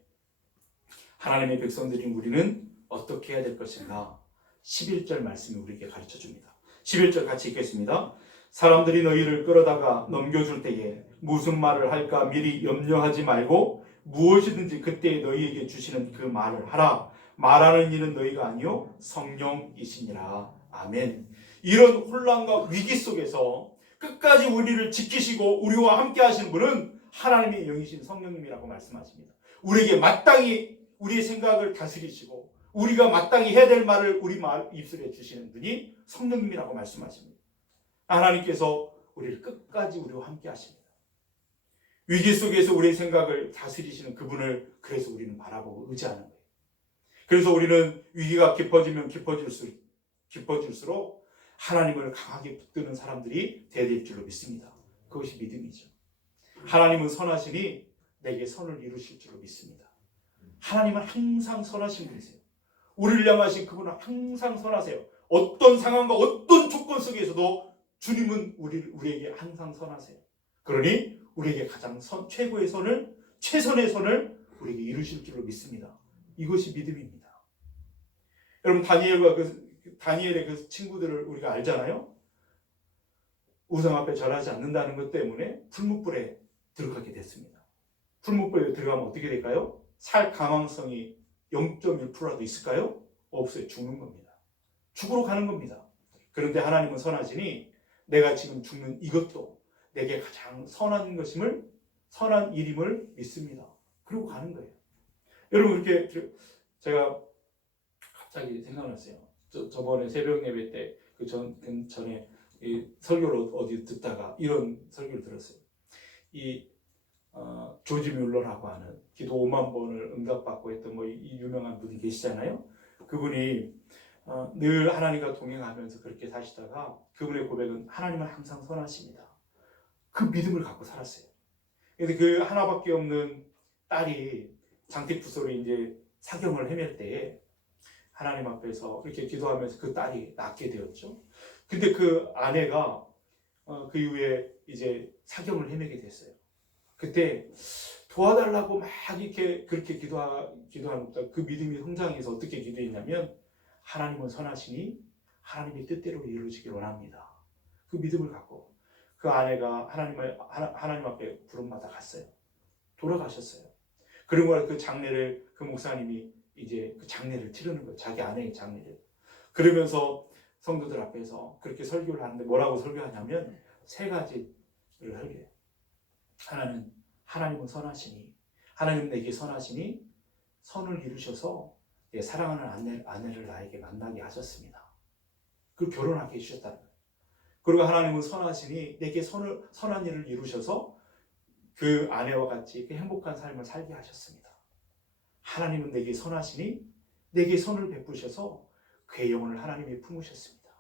하나님의 백성들인 우리는 어떻게 해야 될 것인가? 11절 말씀이 우리에게 가르쳐줍니다. 11절 같이 읽겠습니다. 사람들이 너희를 끌어다가 넘겨줄 때에 무슨 말을 할까 미리 염려하지 말고 무엇이든지 그때 너희에게 주시는 그 말을 하라. 말하는 이는 너희가 아니요 성령이시니라. 아멘. 이런 혼란과 위기 속에서 끝까지 우리를 지키시고 우리와 함께 하시는 분은 하나님의 영이신 성령님이라고 말씀하십니다. 우리에게 마땅히 우리의 생각을 다스리시고 우리가 마땅히 해야 될 말을 우리 입술에 주시는 분이 성령님이라고 말씀하십니다. 하나님께서 우리를 끝까지 우리와 함께 하십니다. 위기 속에서 우리의 생각을 다스리시는 그분을 그래서 우리는 바라보고 의지하는 거예요. 그래서 우리는 위기가 깊어지면 깊어질수록 하나님을 강하게 붙드는 사람들이 되어야 될 줄로 믿습니다. 그것이 믿음이죠. 하나님은 선하시니 내게 선을 이루실 줄로 믿습니다. 하나님은 항상 선하신 분이세요. 우리를 향하신 그분은 항상 선하세요. 어떤 상황과 어떤 조건 속에서도 주님은 우리에게 항상 선하세요. 그러니 우리에게 가장 최고의 선을, 최선의 선을 우리에게 이루실 줄로 믿습니다. 이것이 믿음입니다. 여러분, 다니엘의 그 친구들을 우리가 알잖아요. 우상 앞에 절하지 않는다는 것 때문에 풀무불에 들어가게 됐습니다. 풀무불에 들어가면 어떻게 될까요? 살 가망성이 0.1%라도 있을까요? 없어요. 죽는 겁니다. 죽으러 가는 겁니다. 그런데 하나님은 선하시니 내가 지금 죽는 이것도 내게 가장 선한 것임을, 선한 일임을 믿습니다. 그리고 가는 거예요. 여러분, 이렇게 제가 갑자기 생각났어요. 저번에 새벽 예배 때 그 전에 이 설교를 어디 듣다가 이런 설교를 들었어요. 조지 뮬러라고 하는 기도 5만 번을 응답받고 했던 이 유명한 분이 계시잖아요. 그분이 늘 하나님과 동행하면서 그렇게 사시다가 그분의 고백은 하나님은 항상 선하십니다. 그 믿음을 갖고 살았어요. 그래서 그 하나밖에 없는 딸이 장티푸소로 이제 사경을 헤맬 때에 하나님 앞에서 이렇게 기도하면서 그 딸이 낳게 되었죠. 근데 그 아내가 그 이후에 이제 사경을 헤매게 됐어요. 그때 도와달라고 막 이렇게 그렇게 기도하는 것보다 그 믿음이 성장해서 어떻게 기도했냐면 하나님은 선하시니 하나님의 뜻대로 이루어지길 원합니다. 그 믿음을 갖고 그 아내가 하나님 앞에 부름받아 갔어요. 돌아가셨어요. 그리고 그 장례를 그 목사님이 이제 그 장례를 치르는 거예요. 자기 아내의 장례를. 그러면서 성도들 앞에서 그렇게 설교를 하는데 뭐라고 설교하냐면 3가지를 설교해요. 하나님은 선하시니, 하나님 내게 선하시니 선을 이루셔서 내 사랑하는 아내를 나에게 만나게 하셨습니다. 그리고 결혼하게 해주셨다는 거예요. 그리고 하나님은 선하시니 내게 선한 일을 이루셔서 그 아내와 같이 그 행복한 삶을 살게 하셨습니다. 하나님은 내게 선하시니 내게 선을 베푸셔서 그의 영혼을 하나님이 품으셨습니다.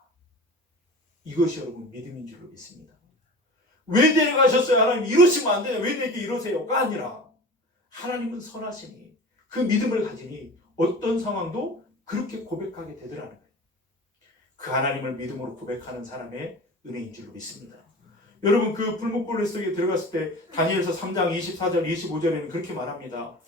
이것이 여러분 믿음인 줄로 믿습니다. 왜 데려가셨어요? 하나님 이러시면 안 돼요. 왜 내게 이러세요가 아니라 하나님은 선하시니 그 믿음을 가지니 어떤 상황도 그렇게 고백하게 되더라는 거예요. 그 하나님을 믿음으로 고백하는 사람의 은혜인 줄로 믿습니다. 여러분, 그 불목골 속에 들어갔을 때 다니엘서 3장 24절 25절에는 그렇게 말합니다.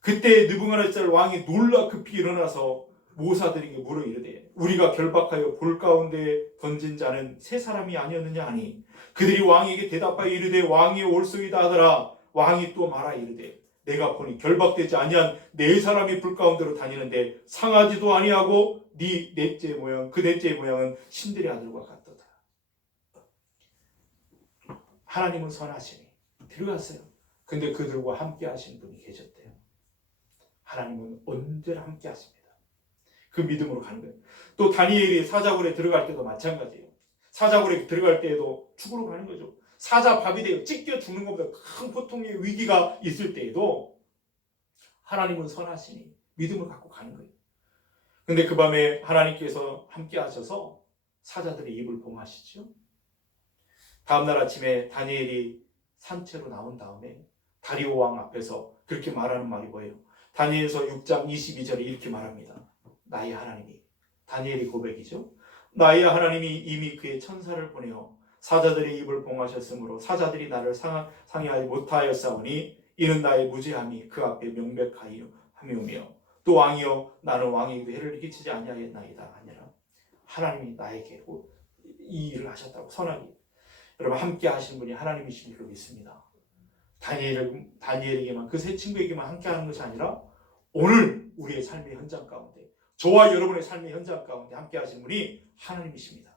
그때 느부갓네살 왕이 놀라 급히 일어나서 모사들에게 물어 이르되 우리가 결박하여 불 가운데 던진 자는 세 사람이 아니었느냐 하니 그들이 왕에게 대답하여 이르되 왕이 올소이다 하더라. 왕이 또 말하 이르되 내가 보니 결박되지 아니한 네 사람이 불 가운데로 다니는데 상하지도 아니하고 네 넷째 모양 그 넷째 모양은 신들의 아들과 같도다. 하나님은 선하시니 들어갔어요. 근데 그들과 함께 하신 분이 계셨대요. 하나님은 언제나 함께 하십니다. 그 믿음으로 가는 거예요. 또 다니엘이 사자굴에 들어갈 때도 마찬가지예요. 사자굴에 들어갈 때에도 죽으러 가는 거죠. 사자 밥이 되어 찢겨 죽는 것보다 큰 고통의 위기가 있을 때에도 하나님은 선하시니 믿음을 갖고 가는 거예요. 근데 그 밤에 하나님께서 함께 하셔서 사자들의 입을 봉하시죠. 다음날 아침에 다니엘이 산채로 나온 다음에 다리오 왕 앞에서 그렇게 말하는 말이 뭐예요? 다니엘서 6장 22절에 이렇게 말합니다. 나의 하나님이, 다니엘이 고백이죠. 나의 하나님이 이미 그의 천사를 보내어 사자들의 입을 봉하셨으므로 사자들이 나를 상해하지 못하였사오니 이는 나의 무죄함이 그 앞에 명백하며 또 왕이여 나는 왕에게도 해를 끼치지 아니하였나이다 하니라. 하나님이 나에게 이 일을 하셨다고 선하게. 여러분 함께 하시는 분이 하나님이신 줄로 믿습니다. 다니엘에게만 그 세 친구에게만 함께 하는 것이 아니라 오늘 우리의 삶의 현장 가운데 저와 여러분의 삶의 현장 가운데 함께 하시는 분이 하나님이십니다.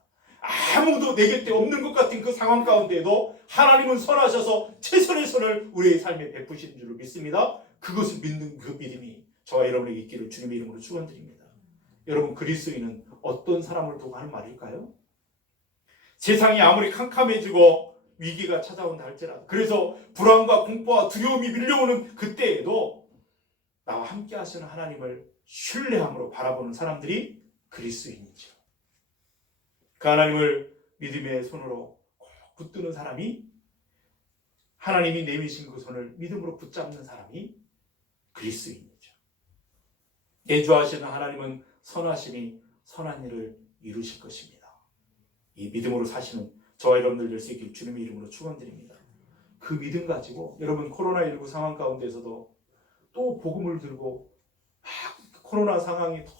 아무도 내 곁에 없는 것 같은 그 상황 가운데에도 하나님은 선하셔서 최선의 선을 우리의 삶에 베푸시는 줄을 믿습니다. 그것을 믿는 그 믿음이 저와 여러분에게 있기를 주님의 이름으로 축원드립니다. 여러분 그리스도인은 어떤 사람을 두고 하는 말일까요? 세상이 아무리 캄캄해지고 위기가 찾아온다 할지라도 그래서 불안과 공포와 두려움이 밀려오는 그때에도 나와 함께 하시는 하나님을 신뢰함으로 바라보는 사람들이 그리스도인이죠. 그 하나님을 믿음의 손으로 꼭 붙드는 사람이 하나님이 내미신 그 손을 믿음으로 붙잡는 사람이 그리스도인이죠. 내주하시는 하나님은 선하시니 선한 일을 이루실 것입니다. 이 믿음으로 사시는 저와 여러분들 될 수 있길 주님의 이름으로 축원드립니다. 그 믿음 가지고 여러분 코로나19 상황 가운데서도 또 복음을 들고 코로나 상황이 더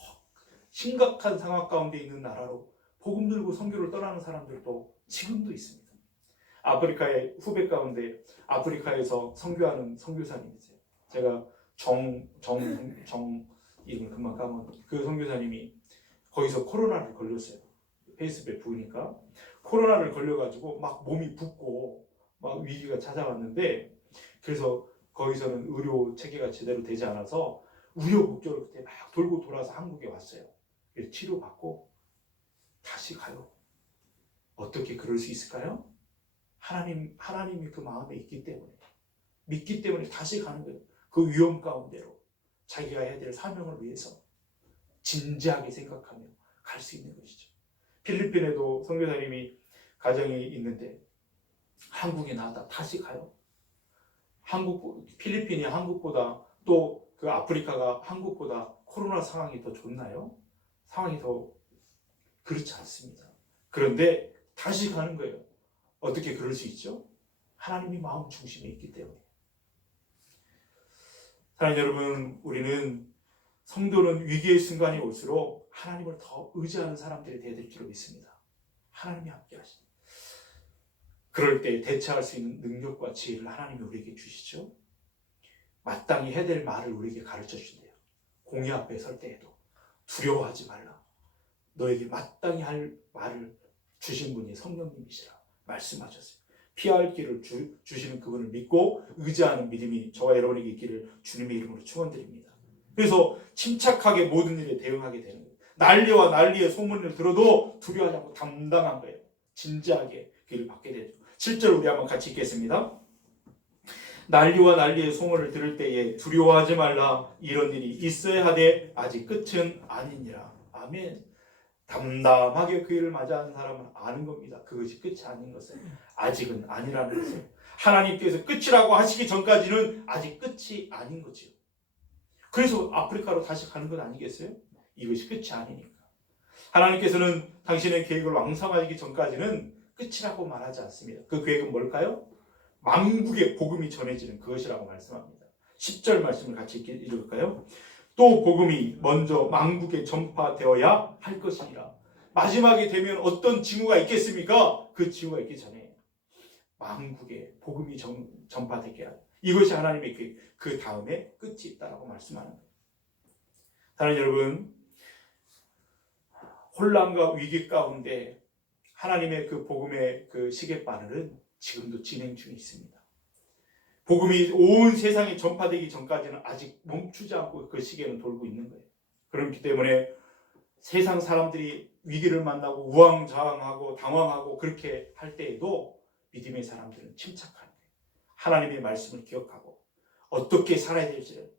심각한 상황 가운데 있는 나라로 복음 들고 선교를 떠나는 사람들도 지금도 있습니다. 아프리카의 후배 가운데 아프리카에서 선교하는 선교사님이세요. 제가 이름을 금방 까먹었는데 그 선교사님이 거기서 코로나를 걸렸어요. 페이스북에 보니까 코로나를 걸려가지고 막 몸이 붓고 막 위기가 찾아왔는데 그래서 거기서는 의료 체계가 제대로 되지 않아서 우여곡절을 그때 막 돌고 돌아서 한국에 왔어요. 치료받고 다시 가요. 어떻게 그럴 수 있을까요? 하나님이 그 마음에 있기 때문에 믿기 때문에 다시 가는 거예요. 그 위험 가운데로 자기가 해야 될 사명을 위해서 진지하게 생각하며 갈 수 있는 것이죠. 필리핀에도 선교사님이 가정이 있는데 한국에 나왔다 다시 가요. 필리핀이 한국보다 또 그 아프리카가 한국보다 코로나 상황이 더 좋나요? 상황이 더 그렇지 않습니다. 그런데 다시 가는 거예요. 어떻게 그럴 수 있죠? 하나님이 마음 중심에 있기 때문에. 사랑하는 여러분, 우리는 성도는 위기의 순간이 올수록 하나님을 더 의지하는 사람들이 되어야 될 줄로 믿습니다. 하나님이 함께 하십니다. 그럴 때 대처할 수 있는 능력과 지혜를 하나님이 우리에게 주시죠. 마땅히 해야 될 말을 우리에게 가르쳐 주신대요. 공의 앞에 설 때에도 두려워하지 말라. 너에게 마땅히 할 말을 주신 분이 성령님이시라 말씀하셨어요. 피할 길을 주시는 그분을 믿고 의지하는 믿음이 저와 여러분에게 있기를 주님의 이름으로 축원드립니다. 그래서 침착하게 모든 일에 대응하게 되는 거예요. 난리와 난리의 소문을 들어도 두려워하지 않고 담당한 거예요. 진지하게 그 일을 받게 되죠. 7절 우리 한번 같이 읽겠습니다. 난리와 난리의 소문을 들을 때에 두려워하지 말라. 이런 일이 있어야 하되 아직 끝은 아니니라. 아멘. 담담하게 그 일을 맞이하는 사람은 아는 겁니다. 그것이 끝이 아닌 것을. 아직은 아니라는 것을. 하나님께서 끝이라고 하시기 전까지는 아직 끝이 아닌 거지요. 그래서 아프리카로 다시 가는 건 아니겠어요? 이것이 끝이 아니니까. 하나님께서는 당신의 계획을 완성하기 전까지는 끝이라고 말하지 않습니다. 그 계획은 뭘까요? 만국의 복음이 전해지는 그것이라고 말씀합니다. 10절 말씀을 같이 읽을까요? 또 복음이 먼저 만국에 전파되어야 할 것이니라. 마지막에 되면 어떤 징후가 있겠습니까? 그 징후가 있기 전에 만국에 복음이 전파되게 하라. 이것이 하나님의 그 다음에 끝이 있다라고 말씀하는 거예요. 사랑하는 여러분, 혼란과 위기 가운데 하나님의 그 복음의 그 시계바늘은 지금도 진행 중에 있습니다. 복음이 온 세상에 전파되기 전까지는 아직 멈추지 않고 그 시계는 돌고 있는 거예요. 그렇기 때문에 세상 사람들이 위기를 만나고 우왕좌왕하고 당황하고 그렇게 할 때에도 믿음의 사람들은 침착한 거예요. 하나님의 말씀을 기억하고 어떻게 살아야 될지를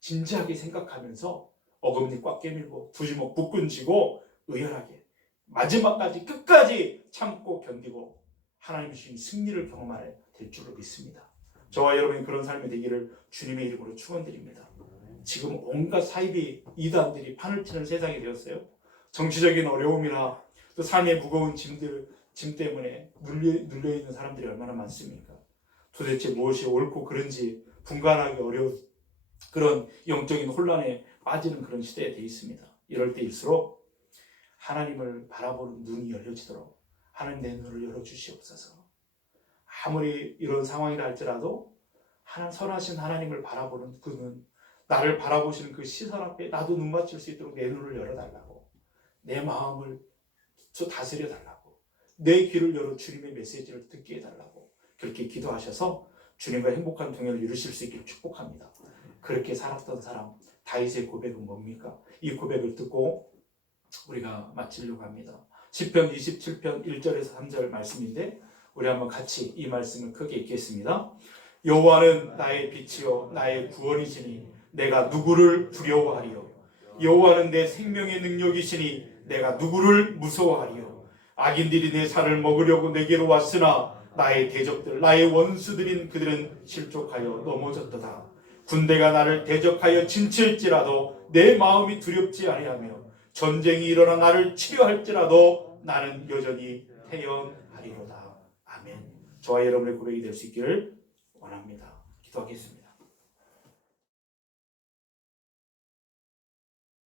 진지하게 생각하면서 어금니 꽉 깨밀고 두 주먹 붙근 쥐고 의연하게 마지막까지 끝까지 참고 견디고 하나님이 주신 승리를 경험하게 될 줄로 믿습니다. 저와 여러분이 그런 삶이 되기를 주님의 이름으로 축원드립니다. 지금 온갖 사이비 이단들이 판을 치는 세상이 되었어요. 정치적인 어려움이나 또 삶의 무거운 짐 때문에 눌려있는 사람들이 얼마나 많습니까? 도대체 무엇이 옳고 그른지 분간하기 어려운 그런 영적인 혼란에 빠지는 그런 시대에 되어 있습니다. 이럴 때일수록 하나님을 바라보는 눈이 열려지도록 하나님 내 눈을 열어주시옵소서. 아무리 이런 상황이라 할지라도 선하신 하나님을 바라보는 그 눈, 나를 바라보시는 그 시선 앞에 나도 눈 맞출 수 있도록 내 눈을 열어달라고, 내 마음을 다스려 달라고, 내 귀를 열어 주님의 메시지를 듣게 해달라고 그렇게 기도하셔서 주님과 행복한 동행을 이루실 수 있기를 축복합니다. 그렇게 살았던 사람 다윗의 고백은 뭡니까? 이 고백을 듣고 우리가 마치려고 합니다. 시편 27편 1절에서 3절 말씀인데 우리 한번 같이 이 말씀을 크게 읽겠습니다. 여호와는 나의 빛이요 나의 구원이시니 내가 누구를 두려워하리요. 여호와는 내 생명의 능력이시니 내가 누구를 무서워하리요. 악인들이 내 살을 먹으려고 내게로 왔으나 나의 대적들 나의 원수들인 그들은 실족하여 넘어졌도다. 군대가 나를 대적하여 진칠지라도 내 마음이 두렵지 아니하며 전쟁이 일어나 나를 치료할지라도 나는 여전히 태연하리로다. 아멘. 저와 여러분의 고백이 될 수 있기를 원합니다. 기도하겠습니다.